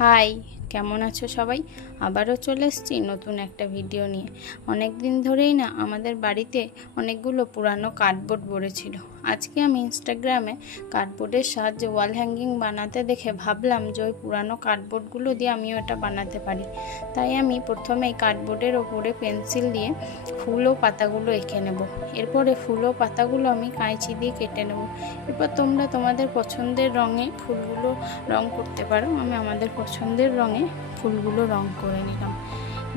High, কেমন আছো সবাই? আবারও চলে এসেছি নতুন একটা ভিডিও নিয়ে। অনেক দিন ধরেই না আমাদের বাড়িতে অনেকগুলো পুরানো কার্ডবোর্ড পড়েছিল। আজকে আমি ইনস্টাগ্রামে কার্ডবোর্ডের সাহায্যে ওয়াল হ্যাঙ্গিং বানাতে দেখে ভাবলাম যে ওই পুরানো কার্ডবোর্ডগুলো দিয়ে আমিও এটা বানাতে পারি। তাই আমি প্রথমেই কার্ডবোর্ডের ওপরে পেন্সিল দিয়ে ফুল ও পাতাগুলো এঁকে নেব। এরপরে ফুল ও পাতাগুলো আমি কাঁচি দিয়ে কেটে নেব। এরপর তোমরা তোমাদের পছন্দের রঙে ফুলগুলো রং করতে পারো। আমি আমাদের পছন্দের রঙে ফুলগুলো রং করে নিলাম।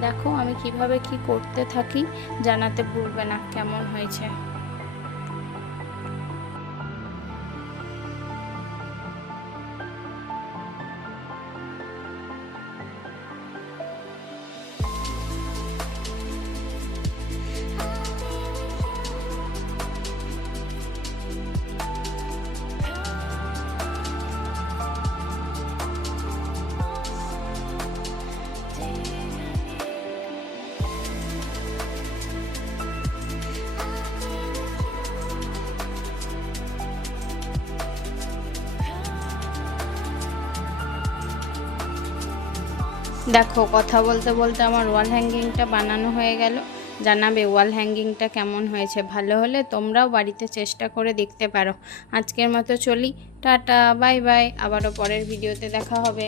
দেখো আমি কিভাবে কি করতে থাকি, জানাতে ভুলবে না কেমন হয়েছে। দেখো কথা বলতে বলতে আমার ওয়াল হ্যাঙ্গিংটা বানানো হয়ে গেল। জানাবে ওয়াল হ্যাঙ্গিংটা কেমন হয়েছে। ভালো হলে তোমরাও বাড়িতে চেষ্টা করে দেখতে পারো। আজকের মতো চলি, টাটা, বাই বাই। আবারও পরের ভিডিওতে দেখা হবে।